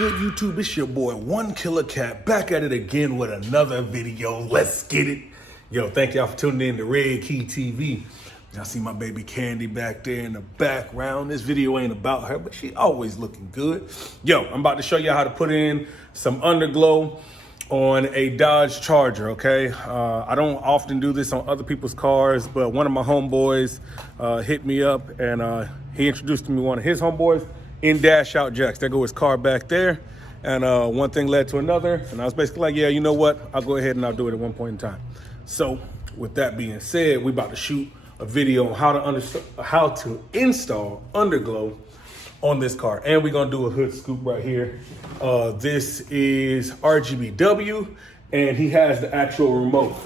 good, YouTube? It's your boy, One Killer Cat, back at it again with another video. Let's get it. Yo, thank y'all for tuning in to Red Key TV. Y'all see my baby Candy back there in the background. This video ain't about her, but she always looking good. Yo, I'm about to show y'all how to put in some underglow on a Dodge Charger, okay? I don't often do this on other people's cars, but one of my homeboys hit me up and he introduced me to one of his homeboys in Dash Out Jacks. There go his car back there. And one thing led to another. And I was basically like, yeah, you know what? I'll go ahead and I'll do it at one point in time. So with that being said, we about to shoot a video on how to install underglow on this car. And we're gonna do a hood scoop right here. This is RGBW and he has the actual remote.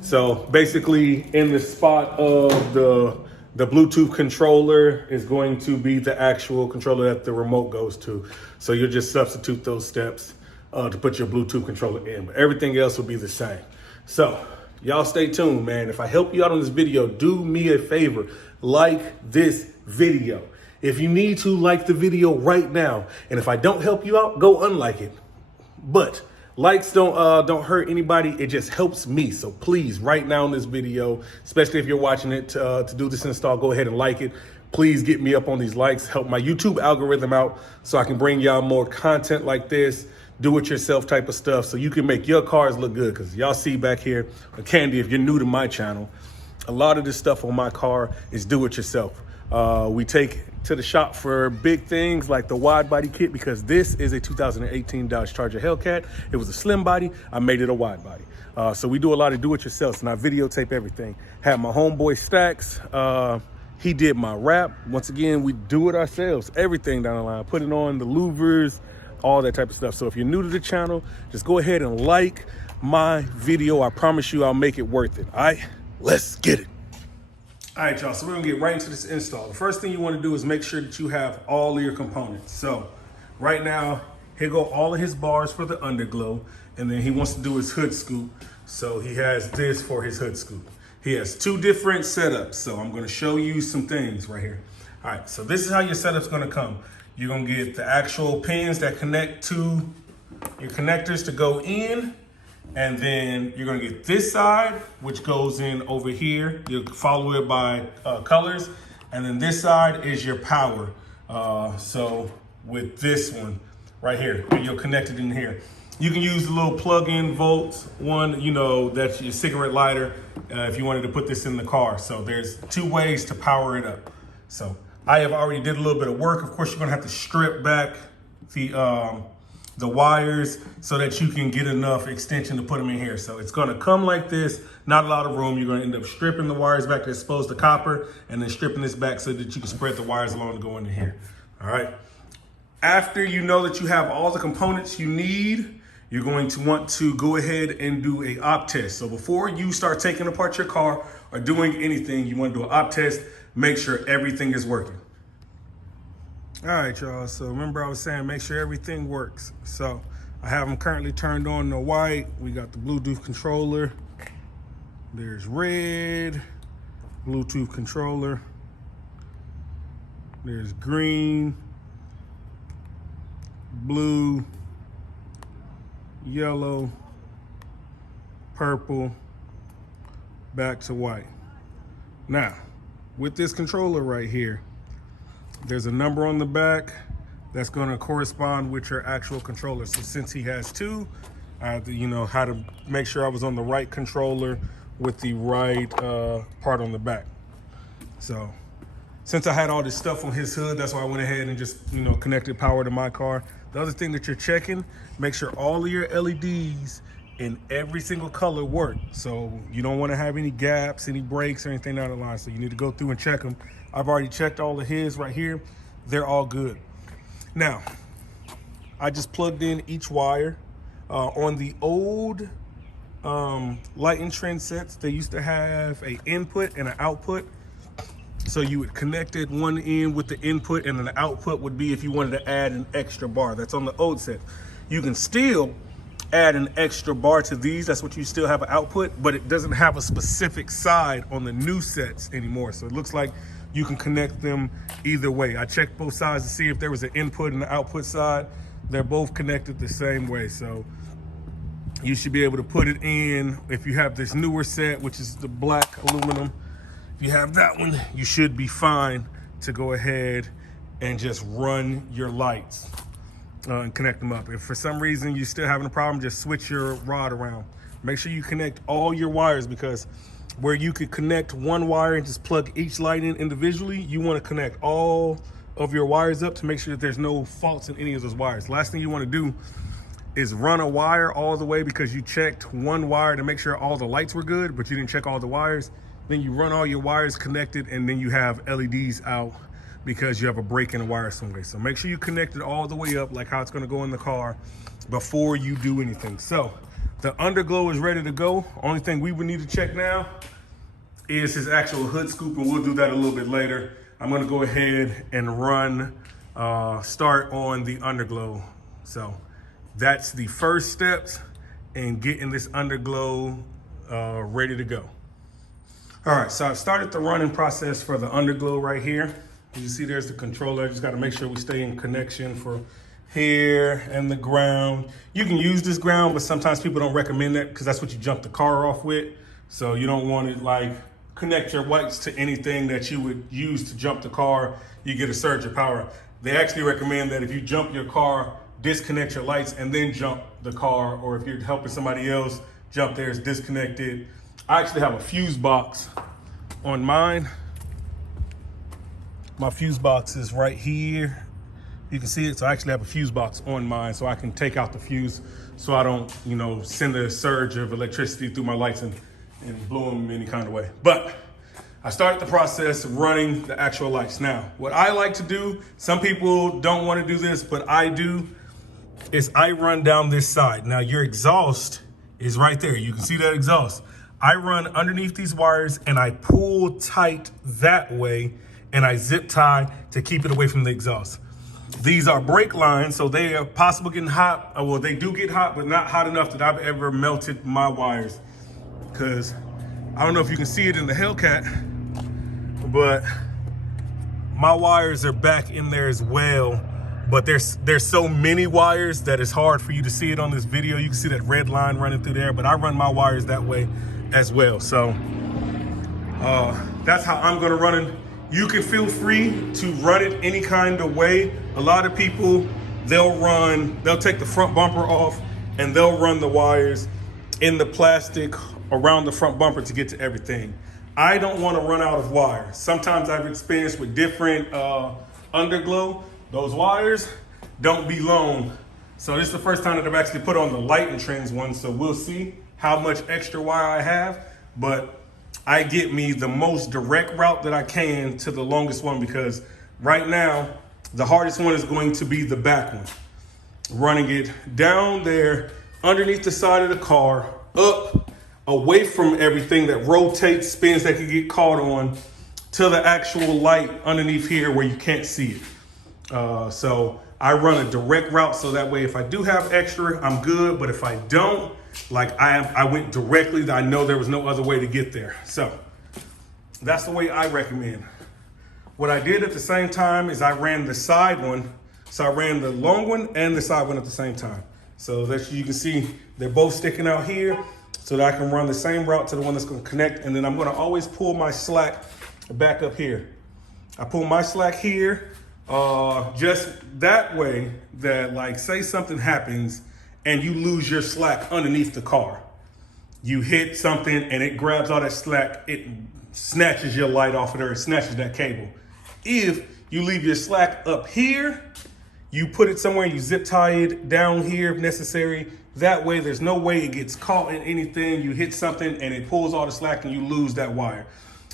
So basically in the spot of the Bluetooth controller is going to be the actual controller that the remote goes to. So you'll just substitute those steps to put your Bluetooth controller in, but everything else will be the same. So y'all stay tuned, man. If I help you out on this video, do me a favor, like this video. If you need to, like the video right now. And if I don't help you out, go unlike it. But likes don't hurt anybody. It just helps me. So please, right now in this video, especially if you're watching it to do this install, go ahead and like it. Please get me up on these likes. Help my YouTube algorithm out so I can bring y'all more content like this, do-it-yourself type of stuff, so you can make your cars look good. Because y'all see back here, Candy, if you're new to my channel, a lot of this stuff on my car is do-it-yourself. We take to the shop for big things like the wide body kit, because this is a 2018 Dodge Charger Hellcat. It was a slim body. I made it a wide body. So we do a lot of do-it-yourself, and I videotape everything. Had my homeboy Stacks. He did my wrap. Once again, we do it ourselves. Everything down the line. Put it on the louvers, all that type of stuff. So if you're new to the channel, just go ahead and like my video. I promise you I'll make it worth it. All right, let's get it. All right, y'all, so we're gonna get right into this install. The first thing you wanna do is make sure that you have all of your components. So right now, here go all of his bars for the underglow, and then he wants to do his hood scoop. So he has this for his hood scoop. He has two different setups. So I'm gonna show you some things right here. All right, so this is how your setup's gonna come. You're gonna get the actual pins that connect to your connectors to go in. And then you're gonna get this side, which goes in over here. You'll follow it by colors. And then this side is your power. So with this one right here, you'll connect it in here. You can use the little plug-in volts one, you know, that's your cigarette lighter if you wanted to put this in the car. So there's two ways to power it up. So I have already did a little bit of work. Of course, you're gonna have to strip back the wires so that you can get enough extension to put them in here. So it's gonna come like this, not a lot of room. You're gonna end up stripping the wires back to expose the copper and then stripping this back so that you can spread the wires along to go into here, all right? After you know that you have all the components you need, you're going to want to go ahead and do a op test. So before you start taking apart your car or doing anything, you wanna do an op test, make sure everything is working. All right, y'all, so remember I was saying make sure everything works. So I have them currently turned on to white. We got the Bluetooth controller. There's red, Bluetooth controller. There's green, blue, yellow, purple, back to white. Now, with this controller right here, there's a number on the back that's gonna correspond with your actual controller. So since he has two, I have to, you know, how to make sure I was on the right controller with the right part on the back. So since I had all this stuff on his hood, that's why I went ahead and just, you know, connected power to my car. The other thing that you're checking, make sure all of your LEDs in every single color work. So you don't wanna have any gaps, any breaks or anything down the line. So you need to go through and check them. I've already checked all of his right here. They're all good. Now, I just plugged in each wire. On the old lightingtrendz sets, they used to have an input and an output. So you would connect it one end with the input, and then the output would be if you wanted to add an extra bar. That's on the old set. You can still add an extra bar to these. That's what you still have an output, but it doesn't have a specific side on the new sets anymore. So it looks like you can connect them either way. I checked both sides to see if there was an input and an output side. they're both connected the same way. So you should be able to put it in. If you have this newer set, which is the black aluminum, if you have that one, you should be fine to go ahead and just run your lights and connect them up. If for some reason you're still having a problem, just switch your rod around. Make sure you connect all your wires, because where you could connect one wire and just plug each light in individually, you want to connect all of your wires up to make sure that there's no faults in any of those wires. Last thing you want to do is run a wire all the way because you checked one wire to make sure all the lights were good, but you didn't check all the wires. Then you run all your wires connected, and then you have LEDs out because you have a break in the wire somewhere. So make sure you connect it all the way up like how it's going to go in the car before you do anything. So the underglow is ready to go. Only thing we would need to check now is his actual hood scoop, and we'll do that a little bit later. I'm going to go ahead and run, start on the underglow. So that's the first steps in getting this underglow ready to go. All right, so I've started the running process for the underglow right here. As you see, there's the controller. I just got to make sure we stay in connection for here and the ground. You can use this ground, but sometimes people don't recommend that because that's what you jump the car off with. So you don't want to like connect your lights to anything that you would use to jump the car. You get a surge of power. They actually recommend that if you jump your car, disconnect your lights and then jump the car, or if you're helping somebody else jump theirs, disconnect it. I actually have a fuse box on mine. My fuse box is right here. You can see it. So I actually have a fuse box on mine so I can take out the fuse so I don't, you know, send a surge of electricity through my lights and blow them any kind of way. But I started the process of running the actual lights. Now, what I like to do, some people don't want to do this, but I do, is I run down this side. Now your exhaust is right there. You can see that exhaust. I run underneath these wires and I pull tight that way, and I zip tie to keep it away from the exhaust. These are brake lines, so they are possible getting hot. Well, they do get hot, but not hot enough that I've ever melted my wires. Because I don't know if you can see it in the Hellcat, but my wires are back in there as well. But there's so many wires that it's hard for you to see it on this video. You can see that red line running through there, but I run my wires that way as well. So that's how I'm gonna run it. You can feel free to run it any kind of way. A lot of people, they'll take the front bumper off and they'll run the wires in the plastic around the front bumper to get to everything. I don't want to run out of wire. Sometimes I've experienced with different underglow, those wires don't be long. So this is the first time that I've actually put on the lightingtrendz one, so we'll see how much extra wire I have, but I get me the most direct route that I can to the longest one, because right now, the hardest one is going to be the back one. Running it down there, underneath the side of the car, up, away from everything that rotates, spins, that can get caught on, to the actual light underneath here where you can't see it. So I run a direct route, so that way if I do have extra, I'm good, but if I don't, like I went directly, I know there was no other way to get there. So that's the way I recommend. What I did at the same time is I ran the side one. So I ran the long one and the side one at the same time. So that you can see they're both sticking out here, so that I can run the same route to the one that's gonna connect. And then I'm gonna always pull my slack back up here. I pull my slack here, just that way that, like, say something happens and you lose your slack underneath the car. You hit something and it grabs all that slack, it snatches your light off of there, it snatches that cable. If you leave your slack up here, you put it somewhere, you zip tie it down here if necessary. That way there's no way it gets caught in anything. You hit something and it pulls all the slack and you lose that wire.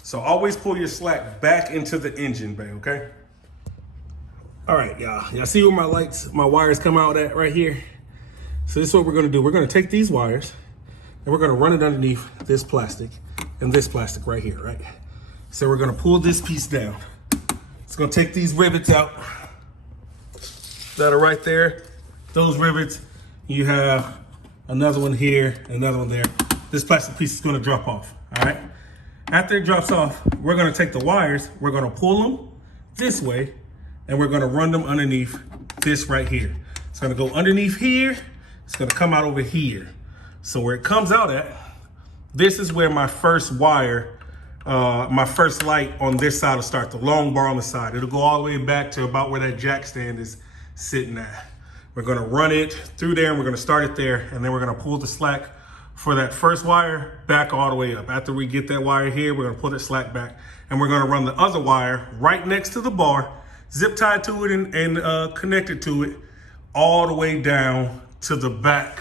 So always pull your slack back into the engine bay, okay? All right, y'all. Y'all see where my wires come out at right here? So this is what we're gonna do. We're gonna take these wires and we're gonna run it underneath this plastic and this plastic right here, right? So we're gonna pull this piece down. It's gonna take these rivets out that are right there. Those rivets, you have another one here, another one there. This plastic piece is gonna drop off, all right? After it drops off, we're gonna take the wires, we're gonna pull them this way, and we're gonna run them underneath this right here. It's gonna go underneath here. It's gonna come out over here. So where it comes out at, this is where my first wire, my first light on this side will start, the long bar on the side. It'll go all the way back to about where that jack stand is sitting at. We're gonna run it through there and we're gonna start it there, and then we're gonna pull the slack for that first wire back all the way up. After we get that wire here, we're gonna pull that slack back, and we're gonna run the other wire right next to the bar, zip tied to it and connected to it all the way down to the back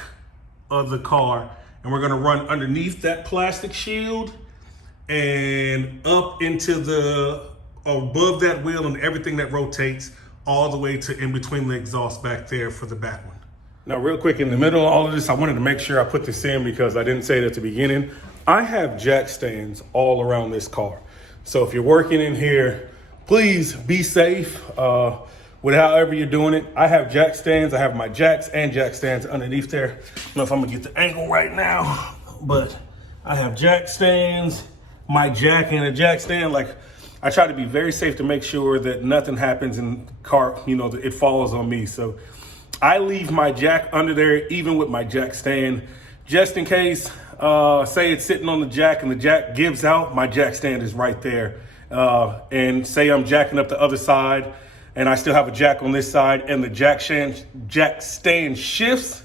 of the car. And we're gonna run underneath that plastic shield and up into above that wheel and everything that rotates all the way to in between the exhaust back there for the back one. Now, real quick, in the middle of all of this, I wanted to make sure I put this in because I didn't say it at the beginning. I have jack stands all around this car. So if you're working in here, please be safe with however you're doing it. I have jack stands. I have my jacks and jack stands underneath there. I don't know if I'm gonna get the angle right now, but I have jack stands, my jack and a jack stand. Like, I try to be very safe to make sure that nothing happens in the car, you know, that it falls on me. So I leave my jack under there, even with my jack stand, just in case, say it's sitting on the jack and the jack gives out, my jack stand is right there. And say I'm jacking up the other side and I still have a jack on this side and the jack stand shifts,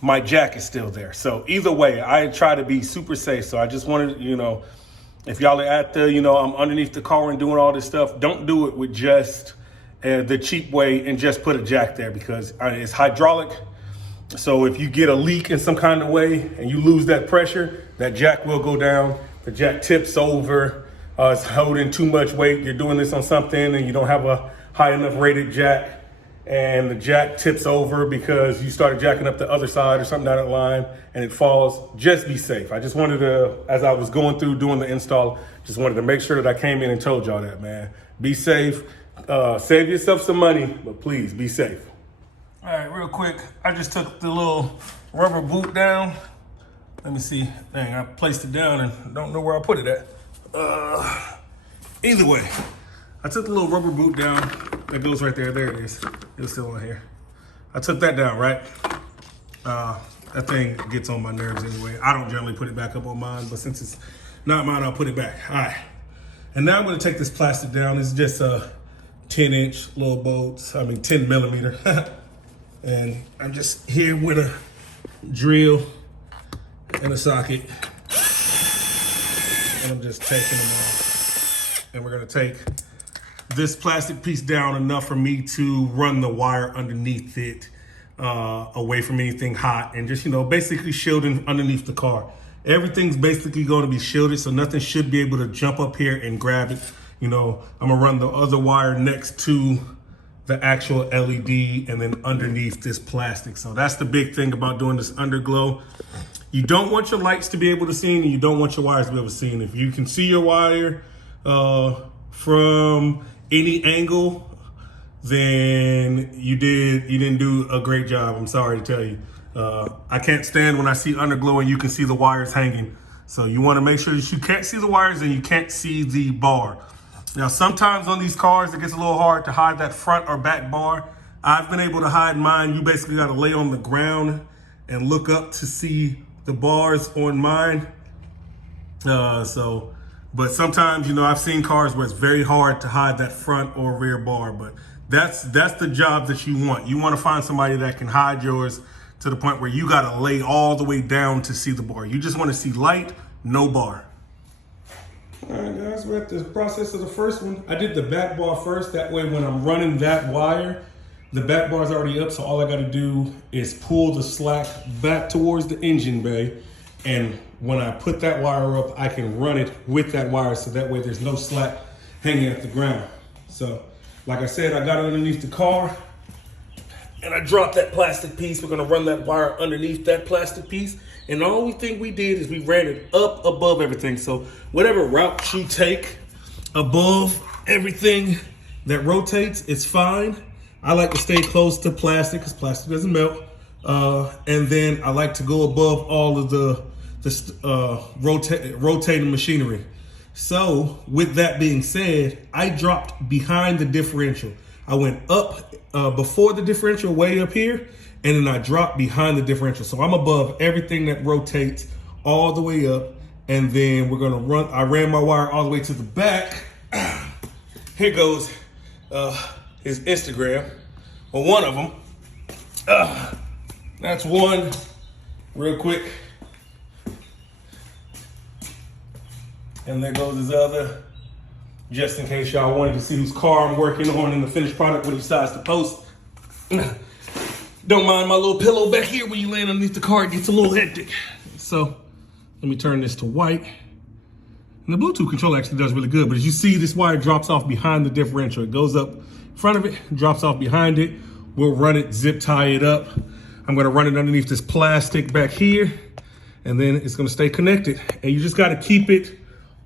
my jack is still there. So either way, I try to be super safe. So I just wanted, you know, if y'all are at the, you know, I'm underneath the car and doing all this stuff, don't do it with just the cheap way and just put a jack there, because it's hydraulic. So if you get a leak in some kind of way and you lose that pressure, that jack will go down. The jack tips over, it's holding too much weight. You're doing this on something and you don't have a high enough rated jack, and the jack tips over because you started jacking up the other side or something down that line and it falls. Just be safe. I just wanted to, as I was going through doing the install, just wanted to make sure that I came in and told y'all that, man. Be safe. Save yourself some money, but please be safe. All right, real quick, I just took the little rubber boot down. Let me see. Dang, I placed it down and don't know where I put it at. Either way, I took the little rubber boot down. That goes right there. There it is. It's still on here. I took that down, right? That thing gets on my nerves anyway. I don't generally put it back up on mine, but since it's not mine, I'll put it back. All right. And now I'm gonna take this plastic down. It's just a 10-inch little bolts, 10 millimeter. And I'm just here with a drill and a socket. And I'm just taking them off. And we're gonna take this plastic piece down enough for me to run the wire underneath it, away from anything hot, and just, you know, basically shielding underneath the car. Everything's basically going to be shielded, so nothing should be able to jump up here and grab it. You know, I'm gonna run the other wire next to the actual LED and then underneath this plastic. So that's the big thing about doing this underglow. You don't want your lights to be able to see, and you don't want your wires to be able to see. And if you can see your wire from any angle, then you didn't do a great job. I'm sorry to tell you. I can't stand when I see underglow and you can see the wires hanging. So you want to make sure that you can't see the wires and you can't see the bar. Now, sometimes on these cars, it gets a little hard to hide that front or back bar. I've been able to hide mine. You basically got to lay on the ground and look up to see the bars on mine. But sometimes, you know, I've seen cars where it's very hard to hide that front or rear bar, but that's the job that you want. You want to find somebody that can hide yours to the point where you got to lay all the way down to see the bar. You just want to see light, no bar. All right, guys, we're at the process of the first one. I did the back bar first. That way, when I'm running that wire, the back bar is already up. So all I got to do is pull the slack back towards the engine bay. And when I put that wire up, I can run it with that wire. So that way there's no slack hanging at the ground. So like I said, I got it underneath the car and I dropped that plastic piece. We're going to run that wire underneath that plastic piece. And the only thing we did is we ran it up above everything. So whatever route you take above everything that rotates, it's fine. I like to stay close to plastic because plastic doesn't melt. And then I like to go above all of the rotating machinery. So with that being said, I dropped behind the differential. I went up before the differential, way up here, and then I dropped behind the differential. So I'm above everything that rotates all the way up. And then we're gonna run, I ran my wire all the way to the back. Here goes his Instagram, or one of them. That's one, real quick. And there goes his other, just in case y'all wanted to see whose car I'm working on in the finished product when he decides to post. Don't mind my little pillow back here when you land underneath the car, it gets a little hectic. So let me turn this to white. And the Bluetooth controller actually does really good, but as you see, this wire drops off behind the differential. It goes up in front of it, drops off behind it. We'll run it, zip tie it up. I'm gonna run it underneath this plastic back here, and then it's gonna stay connected. And you just gotta keep it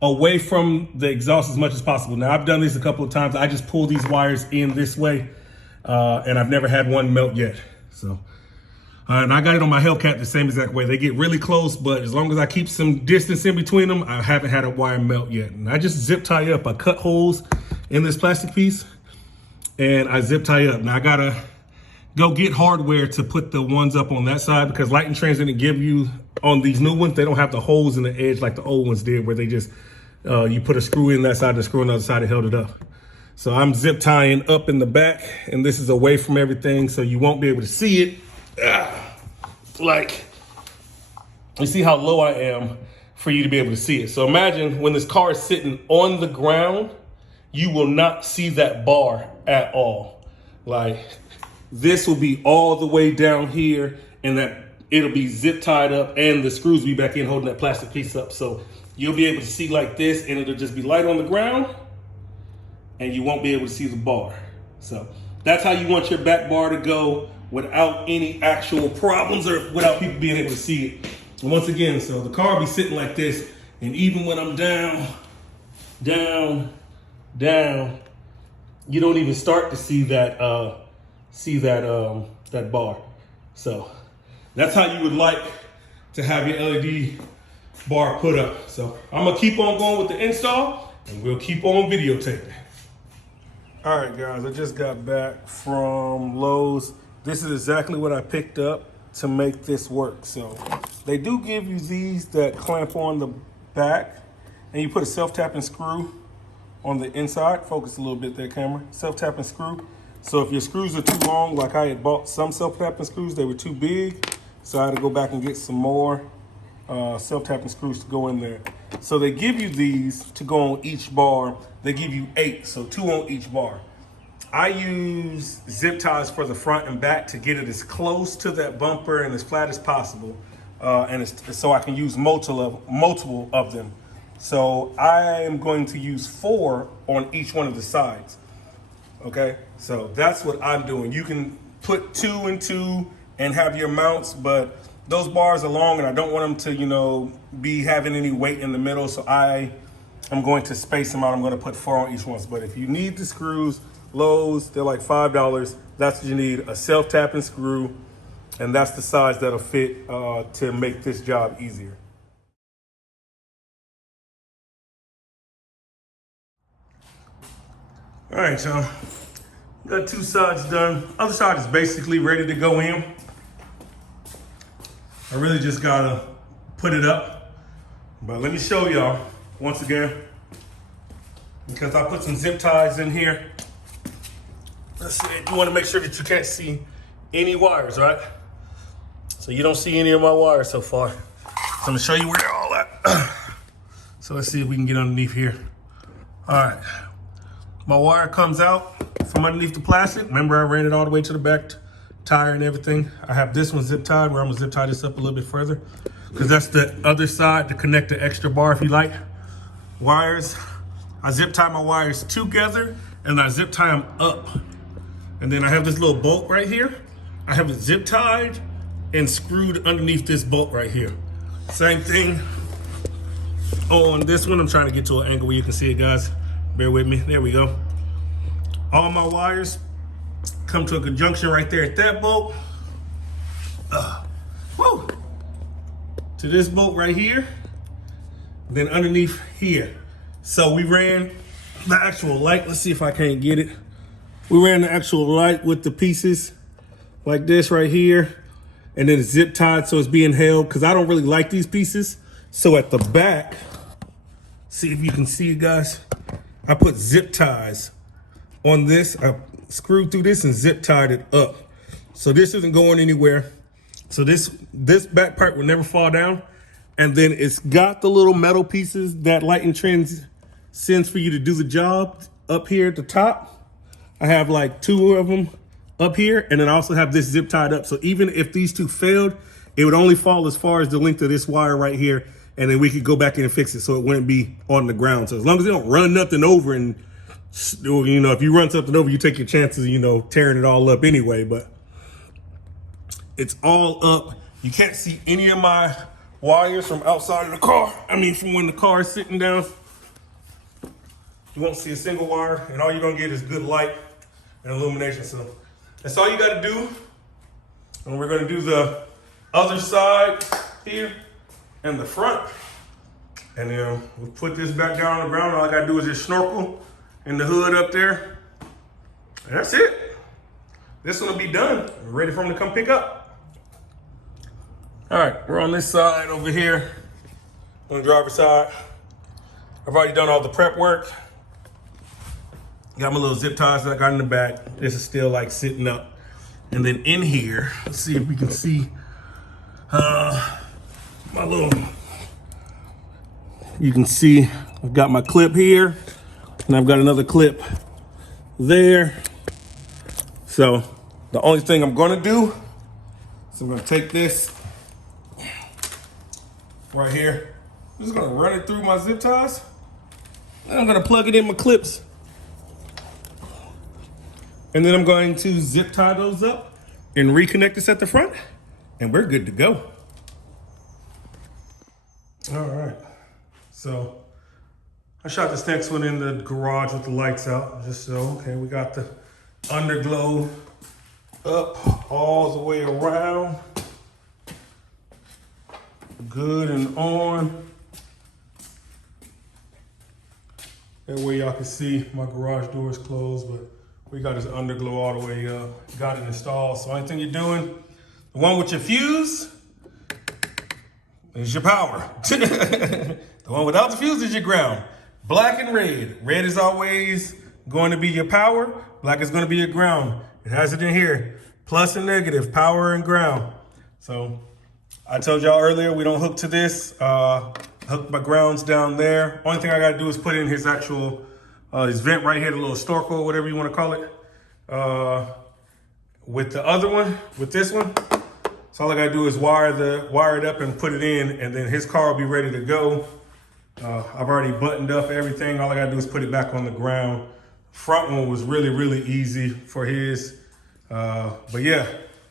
away from the exhaust as much as possible. Now, I've done this a couple of times. I just pull these wires in this way, and I've never had one melt yet. So, and I got it on my Hellcat the same exact way. They get really close, but as long as I keep some distance in between them, I haven't had a wire melt yet. And I just zip tie up. I cut holes in this plastic piece, and I zip tie up. Now, I gotta go get hardware to put the ones up on that side, because lightingtrendz didn't give you, on these new ones, they don't have the holes in the edge like the old ones did, where they just, you put a screw in that side and a screw on the other side and held it up. So I'm zip tying up in the back, and this is away from everything, so you won't be able to see it. Like, you see how low I am for you to be able to see it. So imagine when this car is sitting on the ground, you will not see that bar at all. Like, this will be all the way down here, and that it'll be zip tied up, and the screws will be back in holding that plastic piece up. So you'll be able to see like this, and it'll just be light on the ground, and you won't be able to see the bar. So that's how you want your back bar to go without any actual problems, or without people being able to see it. And once again, so the car will be sitting like this, and even when I'm down, down, down, you don't even start to see that that bar. So that's how you would like to have your LED bar put up. So I'm gonna keep on going with the install, and we'll keep on videotaping. All right, guys, I just got back from Lowe's. This is exactly what I picked up to make this work. So they do give you these that clamp on the back, and you put a self-tapping screw on the inside. Focus a little bit there, camera. Self-tapping screw. So if your screws are too long, like I had bought some self-tapping screws, they were too big. So I had to go back and get some more self-tapping screws to go in there. So they give you these to go on each bar. They give you 8, so 2 on each bar. I use zip ties for the front and back to get it as close to that bumper and as flat as possible. So I can use multiple of them. So I am going to use 4 on each one of the sides. Okay, so that's what I'm doing. You can put 2 and 2 and have your mounts, but those bars are long and I don't want them to, be having any weight in the middle. So I am going to space them out. I'm going to put 4 on each one. But if you need the screws, Lowe's, they're like $5. That's what you need, a self-tapping screw. And that's the size that'll fit to make this job easier. All right, y'all. Got 2 sides done. Other side is basically ready to go in. I really just gotta put it up. But let me show y'all once again, because I put some zip ties in here. Let's see, you wanna make sure that you can't see any wires, right? So you don't see any of my wires so far. So I'm gonna show you where they're all at. So let's see if we can get underneath here. All right. My wire comes out from underneath the plastic. Remember, I ran it all the way to the back tire and everything. I have this one zip tied, where I'm gonna zip tie this up a little bit further, because that's the other side to connect the extra bar if you like. Wires, I zip tie my wires together, and I zip tie them up. And then I have this little bolt right here. I have it zip tied and screwed underneath this bolt right here. Same thing on this one. I'm trying to get to an angle where you can see it, guys. Bear with me, there we go. All my wires come to a conjunction right there at that bolt. Woo! To this bolt right here, then underneath here. So we ran the actual light. Let's see if I can't get it. We ran the actual light with the pieces like this right here. And then it's zip tied so it's being held because I don't really like these pieces. So at the back, see if you can see it, guys. I put zip ties on this. I screwed through this and zip tied it up. So this isn't going anywhere. So this back part will never fall down. And then it's got the little metal pieces that lightingtrendz sends for you to do the job up here at the top. I have like 2 of them up here, and then I also have this zip tied up. So even if these 2 failed, it would only fall as far as the length of this wire right here, and then we could go back in and fix it so it wouldn't be on the ground. So as long as they don't run nothing over, and you know, if you run something over, you take your chances, you know, tearing it all up anyway, but it's all up. You can't see any of my wires from outside of the car. I mean, from when the car is sitting down. You won't see a single wire, and all you're gonna get is good light and illumination. So that's all you gotta do. And we're gonna do the other side here and the front. And then we'll put this back down on the ground. All I gotta do is just snorkel in the hood up there. And that's it. This one will be done. We're ready for them to come pick up. All right, we're on this side over here, on the driver's side. I've already done all the prep work. Got my little zip ties that I got in the back. This is still like sitting up. And then in here, let's see if we can see my little, you can see I've got my clip here and I've got another clip there. So the only thing I'm gonna do is I'm gonna take this right here. I'm just gonna run it through my zip ties. And I'm gonna plug it in my clips. And then I'm going to zip tie those up and reconnect this at the front, and we're good to go. All right, so I shot this next one in the garage with the lights out, just so, okay, we got the underglow up all the way around. Good and on. That way y'all can see my garage door is closed, but we got this underglow all the way up. Got it installed. So anything you're doing, the one with your fuse is your power. The one without the fuse is your ground. Black and red. Red is always going to be your power. Black is going to be your ground. It has it in here. Plus and negative, power and ground. So I told y'all earlier, we don't hook to this. Hook my grounds down there. Only thing I gotta do is put in his actual, his vent right here, the little snorkel, whatever you wanna call it. With the other one, with this one, so all I gotta do is wire it up and put it in, and then his car will be ready to go. I've already buttoned up everything. All I gotta do is put it back on the ground. Front one was really, really easy for his. But yeah,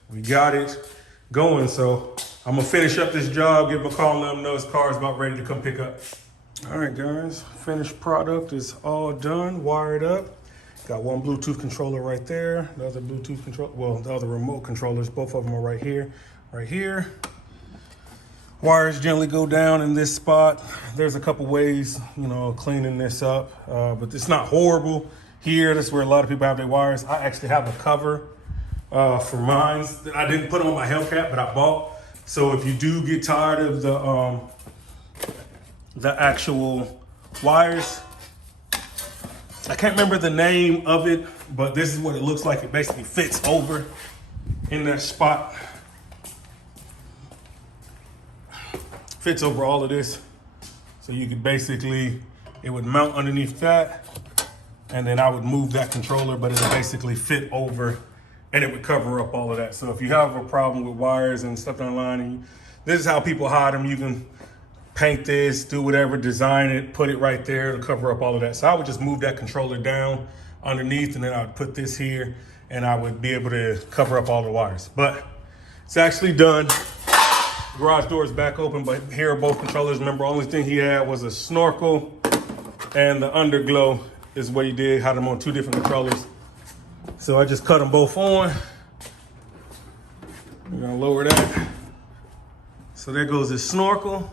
we got it going. So I'm gonna finish up this job, give him a call and let him know his car is about ready to come pick up. All right, guys, finished product is all done, wired up. Got one Bluetooth controller right there. The other Bluetooth control, well, the other remote controllers, both of them are right here, right here. Wires generally go down in this spot. There's a couple ways, you know, cleaning this up, but it's not horrible. Here, that's where a lot of people have their wires. I actually have a cover for mine that I didn't put on my Hellcat, but I bought. So if you do get tired of the actual wires, I can't remember the name of it, but this is what it looks like. It basically fits over in that spot. Fits over all of this. So you could basically, it would mount underneath that, and then I would move that controller, but it would basically fit over and it would cover up all of that. So if you have a problem with wires and stuff online, and this is how people hide them. You can paint this, do whatever, design it, put it right there to cover up all of that. So I would just move that controller down underneath, and then I would put this here, and I would be able to cover up all the wires. But it's actually done. Garage door is back open, but here are both controllers. Remember, only thing he had was a snorkel, and the underglow is what he did, had them on 2 different controllers. So I just cut them both on. We're gonna lower that. So there goes his snorkel.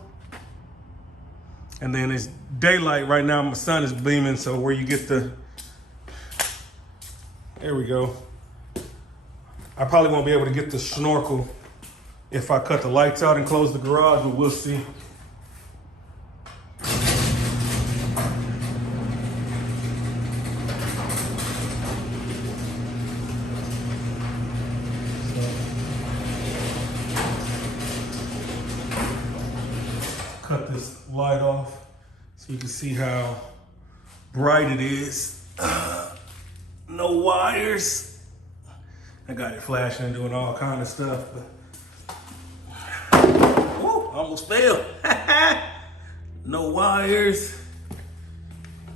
And then it's daylight right now. My sun is beaming, so where you get the There we go. I probably won't be able to get the snorkel if I cut the lights out and close the garage, but we'll see. Cut this light off so you can see how bright it is. No wires. I got it flashing and doing all kind of stuff, but woo, almost failed. No wires.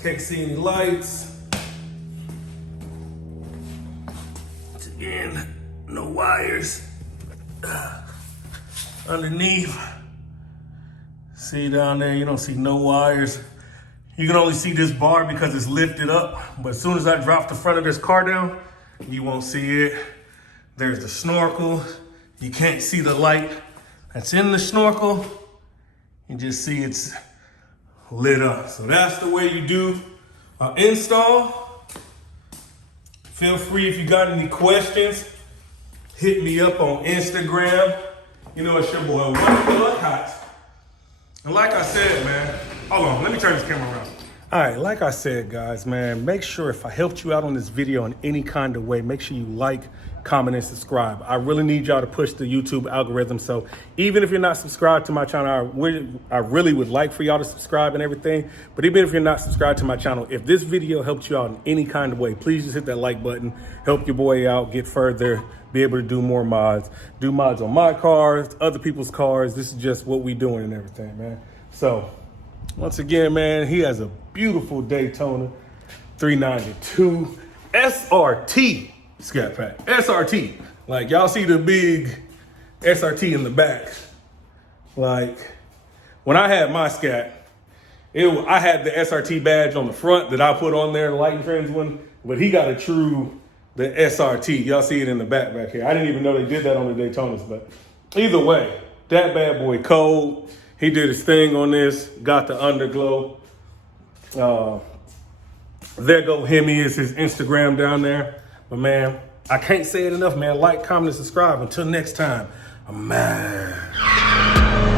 Can't see any lights. Once again, no wires. Underneath. See down there, you don't see no wires. You can only see this bar because it's lifted up, but as soon as I drop the front of this car down, you won't see it. There's the snorkel. You can't see the light that's in the snorkel. You just see it's lit up. So that's the way you do an install. Feel free if you got any questions, hit me up on Instagram. You know it's your boy, Hot. And like I said, man, hold on, let me turn this camera around. All right, like I said, guys, man, make sure if I helped you out on this video in any kind of way, make sure you like, comment, and subscribe. I really need y'all to push the YouTube algorithm. So even if you're not subscribed to my channel, I really would like for y'all to subscribe and everything. But even if you're not subscribed to my channel, if this video helped you out in any kind of way, please just hit that like button, help your boy out, get further, be able to do more mods, do mods on my cars, other people's cars. This is just what we doing and everything, man. So once again, man, he has a beautiful Daytona 392 SRT Scat Pack. SRT. Like, y'all see the big SRT in the back. Like, when I had my Scat, I had the SRT badge on the front that I put on there, the lightingtrendz one, but he got a true, the SRT. Y'all see it in the back here. I didn't even know they did that on the Daytonas, but either way, that bad boy cold. He did his thing on this, got the underglow. There go Hemi is his Instagram down there. But man, I can't say it enough, man. Like, comment, and subscribe. Until next time, I'm mad.